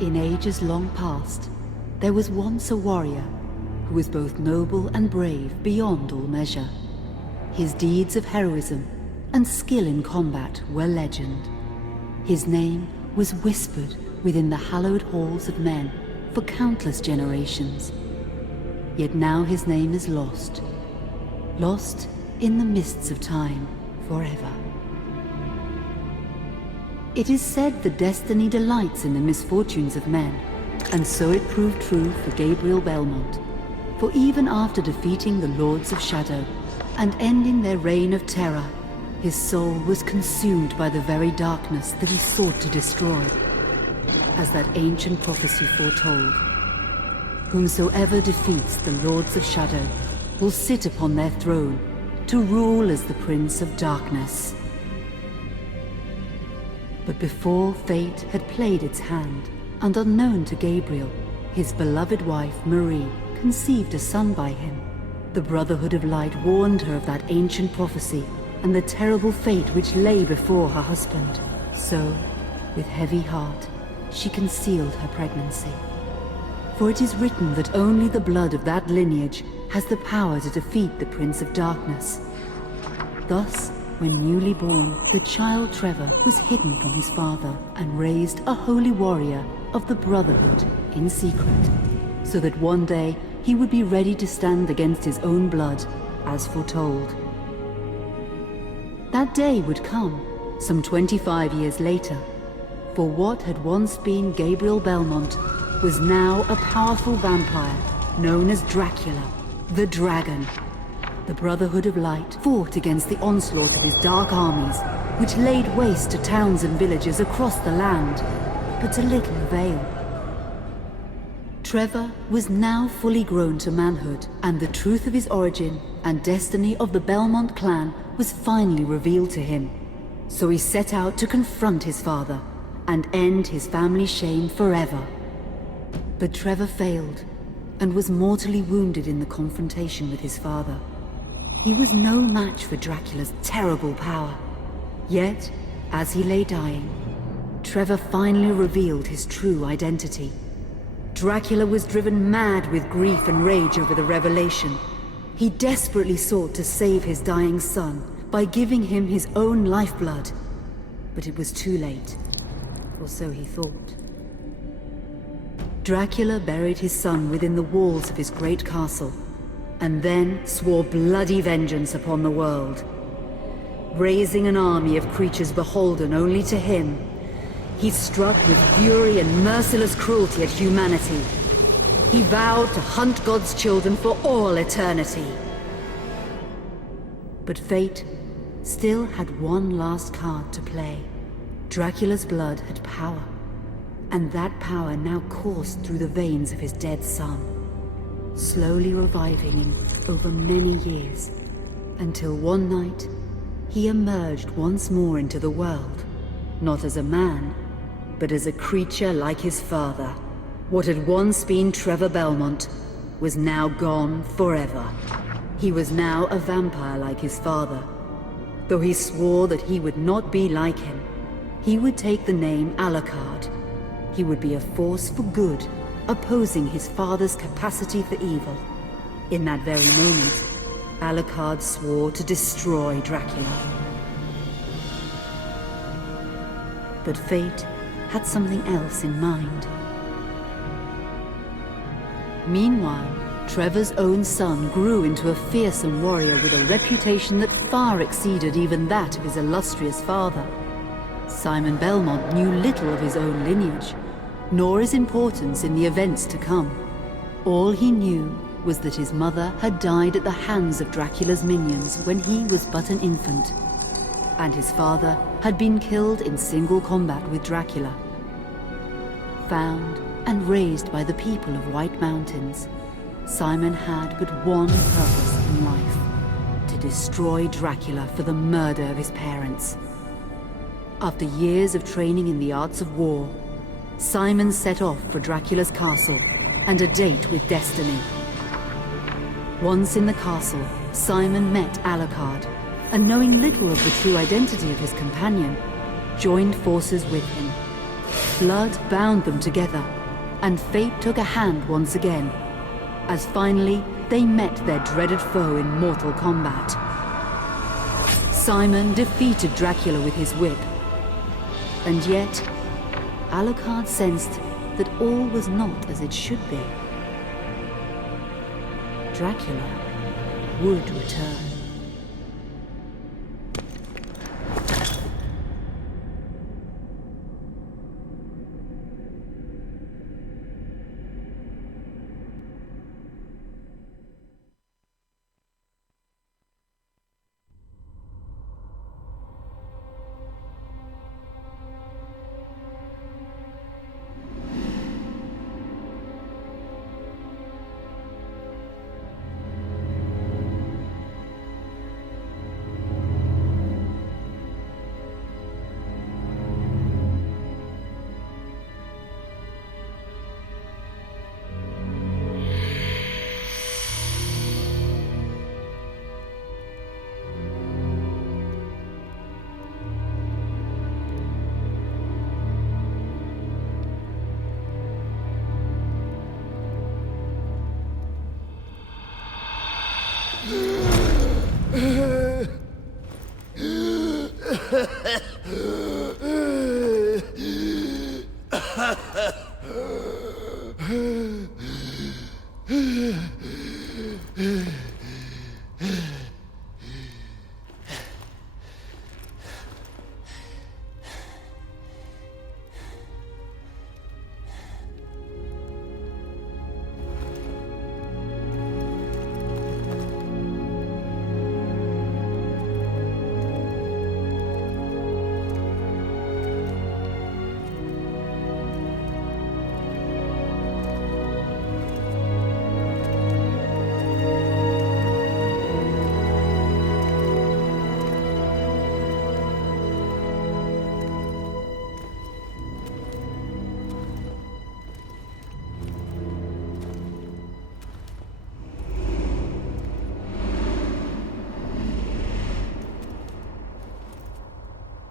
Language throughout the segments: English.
In ages long past, there was once a warrior who was both noble and brave beyond all measure. His deeds of heroism and skill in combat were legend. His name was whispered within the hallowed halls of men for countless generations. Yet now his name is lost. Lost in the mists of time forever. It is said that destiny delights in the misfortunes of men, and so it proved true for Gabriel Belmont. For even after defeating the Lords of Shadow and ending their reign of terror, his soul was consumed by the very darkness that he sought to destroy. As that ancient prophecy foretold, whomsoever defeats the Lords of Shadow will sit upon their throne to rule as the Prince of Darkness. But before fate had played its hand, and unknown to Gabriel, his beloved wife Marie conceived a son by him. The Brotherhood of Light warned her of that ancient prophecy and the terrible fate which lay before her husband. So, with heavy heart, she concealed her pregnancy. For it is written that only the blood of that lineage has the power to defeat the Prince of Darkness. Thus, when newly born, the child Trevor was hidden from his father and raised a holy warrior of the Brotherhood in secret, so that one day he would be ready to stand against his own blood, as foretold. That day would come, some 25 years later, for what had once been Gabriel Belmont was now a powerful vampire known as Dracula, the Dragon. The Brotherhood of Light fought against the onslaught of his dark armies, which laid waste to towns and villages across the land, but to little avail. Trevor was now fully grown to manhood, and the truth of his origin and destiny of the Belmont clan was finally revealed to him. So he set out to confront his father and end his family's shame forever. But Trevor failed and was mortally wounded in the confrontation with his father. He was no match for Dracula's terrible power. Yet, as he lay dying, Trevor finally revealed his true identity. Dracula was driven mad with grief and rage over the revelation. He desperately sought to save his dying son by giving him his own lifeblood. But it was too late, or so he thought. Dracula buried his son within the walls of his great castle, and then swore bloody vengeance upon the world. Raising an army of creatures beholden only to him, he struck with fury and merciless cruelty at humanity. He vowed to hunt God's children for all eternity. But fate still had one last card to play. Dracula's blood had power, and that power now coursed through the veins of his dead son, slowly reviving him over many years, until one night he emerged once more into the world, not as a man, but as a creature like his father. What had once been Trevor Belmont was now gone forever. He was now a vampire like his father. Though he swore that he would not be like him, he would take the name Alucard. He would be a force for good, opposing his father's capacity for evil. In that very moment, Alucard swore to destroy Dracula. But fate had something else in mind. Meanwhile, Trevor's own son grew into a fearsome warrior with a reputation that far exceeded even that of his illustrious father. Simon Belmont knew little of his own lineage, nor his importance in the events to come. All he knew was that his mother had died at the hands of Dracula's minions when he was but an infant, and his father had been killed in single combat with Dracula. Found and raised by the people of White Mountains, Simon had but one purpose in life: to destroy Dracula for the murder of his parents. After years of training in the arts of war, Simon set off for Dracula's castle and a date with destiny. Once in the castle, Simon met Alucard, and knowing little of the true identity of his companion, joined forces with him. Blood bound them together, and fate took a hand once again, as finally they met their dreaded foe in mortal combat. Simon defeated Dracula with his whip, and yet Alucard sensed that all was not as it should be. Dracula would return.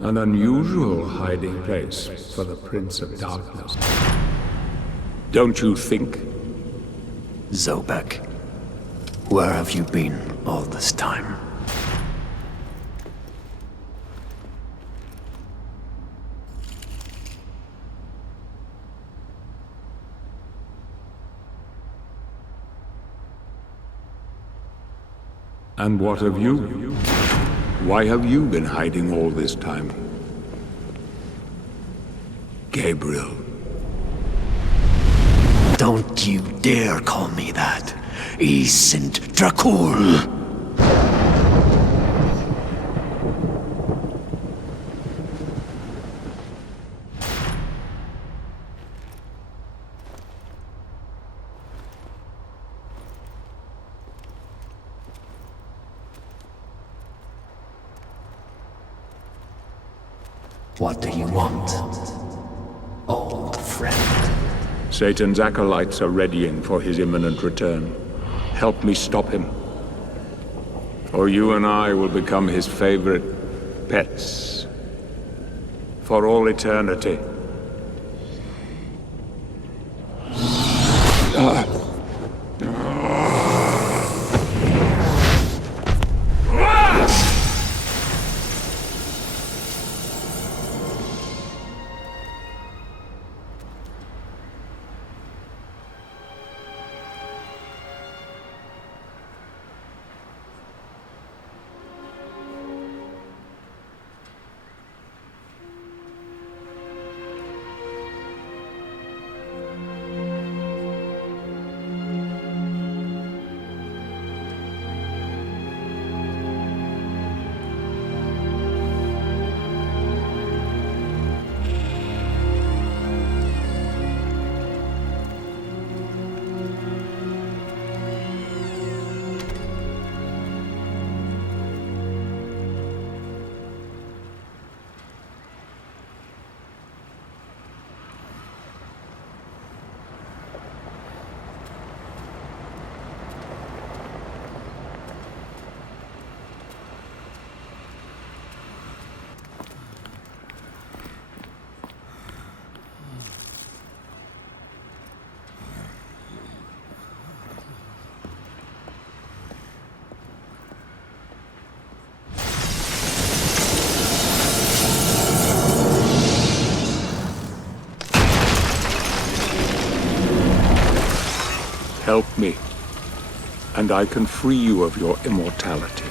An unusual hiding place for the Prince of Darkness. Don't you think? Zobek, where have you been all this time? And what of you? Why have you been hiding all this time? Gabriel. Don't you dare call me that. I sind Dracula. What do you want, old friend? Satan's acolytes are readying for his imminent return. Help me stop him, or you and I will become his favorite pets for all eternity. Help me, and I can free you of your immortality.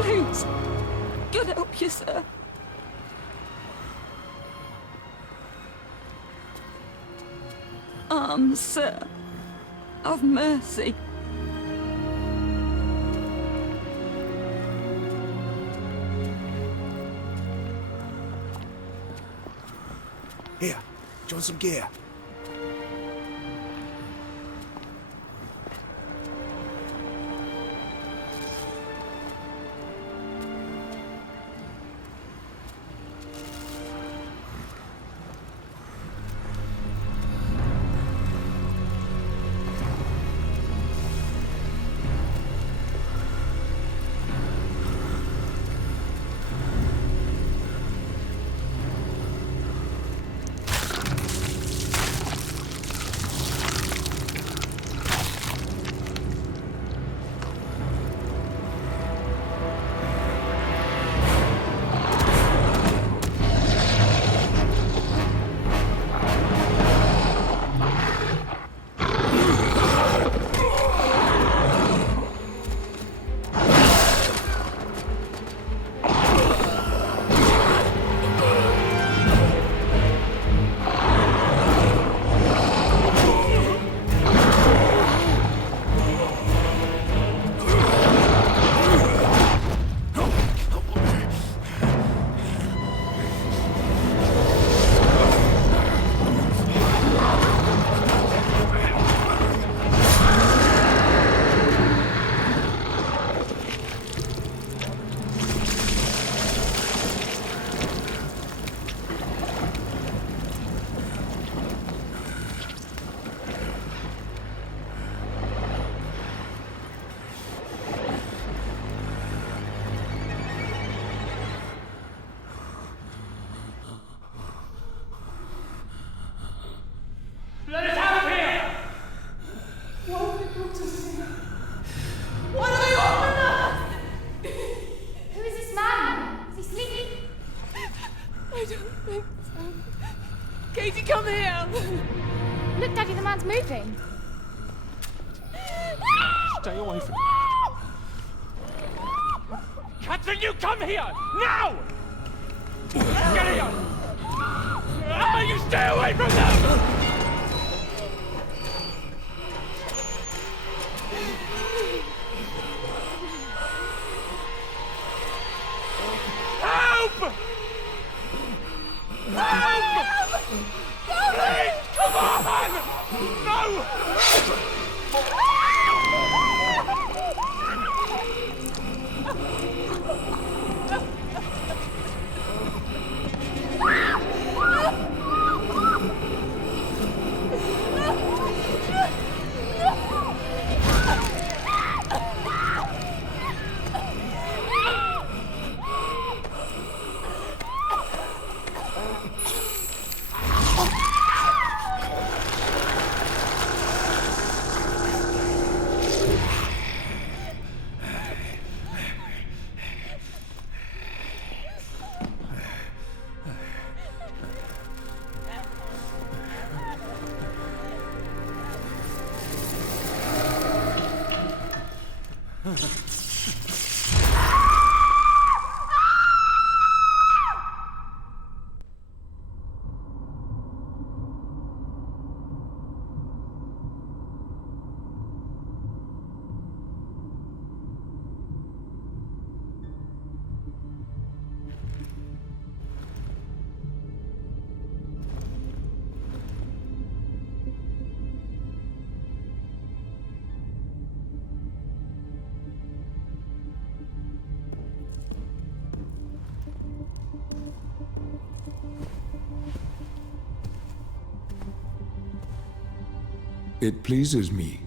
Please, God help you, sir. Arms, sir, of mercy. Here, join some gear. Let us out of here! What have they brought us here? What do they want from us? Who is this man? Is he sleeping? I don't think so. Katie, come here! Look, Daddy, the man's moving. Stay away from me. Catherine, you come here! Now! Get here! You stay away from them! Help! Help! Please, come on! No! It pleases me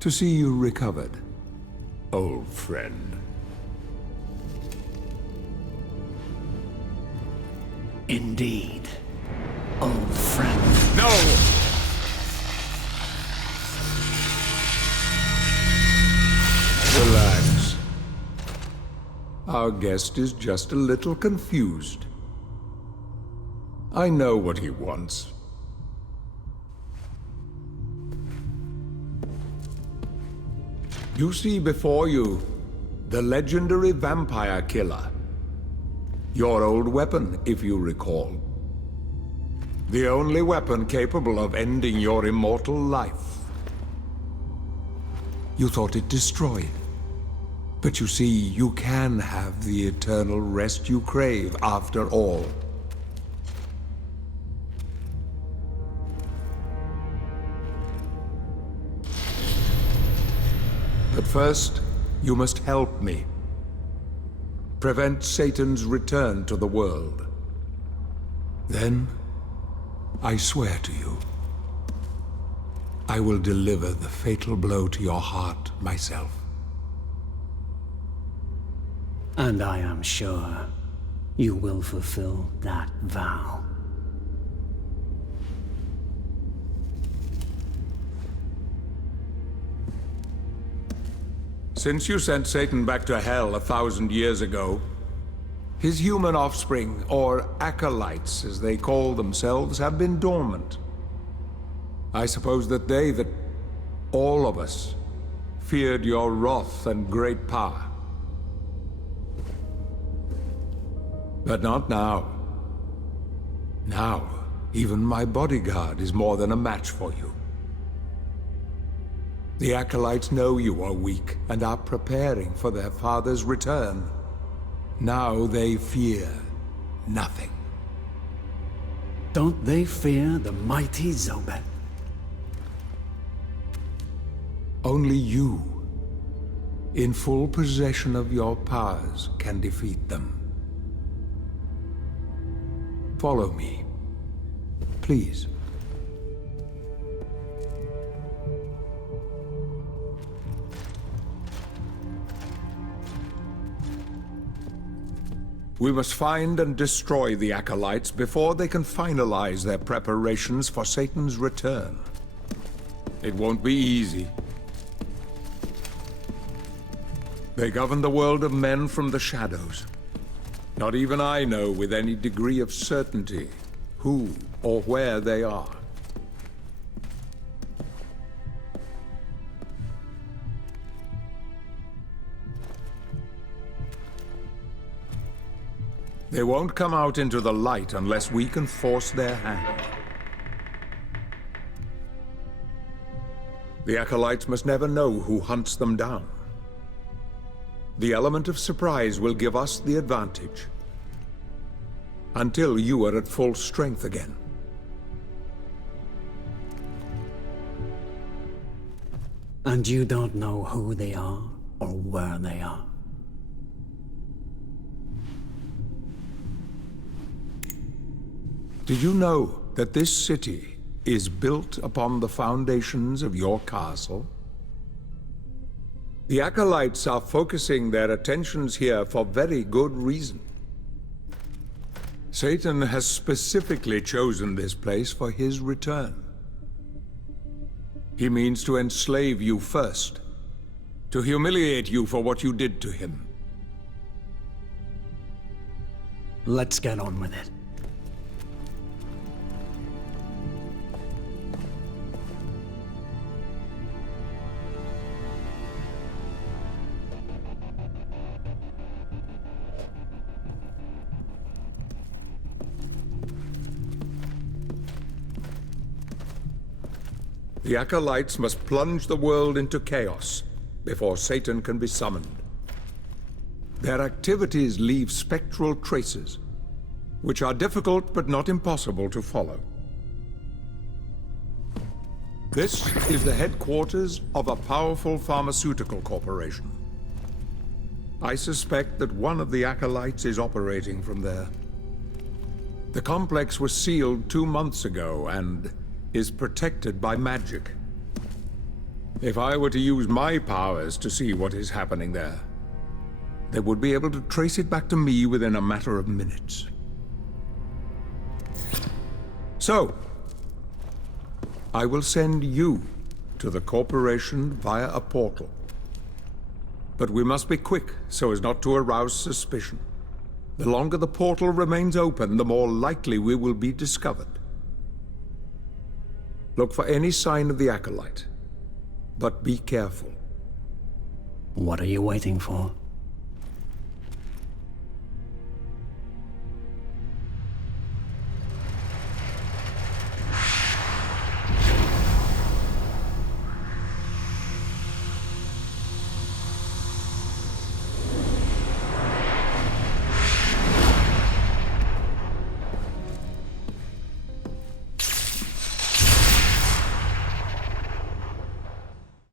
to see you recovered, old friend. Indeed, old friend. No! Relax. Our guest is just a little confused. I know what he wants. You see before you the legendary vampire killer. Your old weapon, if you recall. The only weapon capable of ending your immortal life. You thought it destroyed. But you see, you can have the eternal rest you crave after all. But first, you must help me. Prevent Satan's return to the world. Then, I swear to you, I will deliver the fatal blow to your heart myself. And I am sure you will fulfill that vow. Since you sent Satan back to hell 1,000 years ago, his human offspring, or acolytes as they call themselves, have been dormant. I suppose that all of us, feared your wrath and great power. But not now. Now, even my bodyguard is more than a match for you. The acolytes know you are weak and are preparing for their father's return. Now they fear nothing. Don't they fear the mighty Zobek? Only you, in full possession of your powers, can defeat them. Follow me, please. We must find and destroy the acolytes before they can finalize their preparations for Satan's return. It won't be easy. They govern the world of men from the shadows. Not even I know with any degree of certainty who or where they are. They won't come out into the light unless we can force their hand. The acolytes must never know who hunts them down. The element of surprise will give us the advantage. Until you are at full strength again. And you don't know who they are or where they are? Did you know that this city is built upon the foundations of your castle? The acolytes are focusing their attentions here for very good reason. Satan has specifically chosen this place for his return. He means to enslave you first, to humiliate you for what you did to him. Let's get on with it. The acolytes must plunge the world into chaos before Satan can be summoned. Their activities leave spectral traces, which are difficult but not impossible to follow. This is the headquarters of a powerful pharmaceutical corporation. I suspect that one of the acolytes is operating from there. The complex was sealed 2 months ago and is protected by magic. If I were to use my powers to see what is happening there, they would be able to trace it back to me within a matter of minutes. So, I will send you to the corporation via a portal. But we must be quick so as not to arouse suspicion. The longer the portal remains open, the more likely we will be discovered. Look for any sign of the Acolyte, but be careful. What are you waiting for?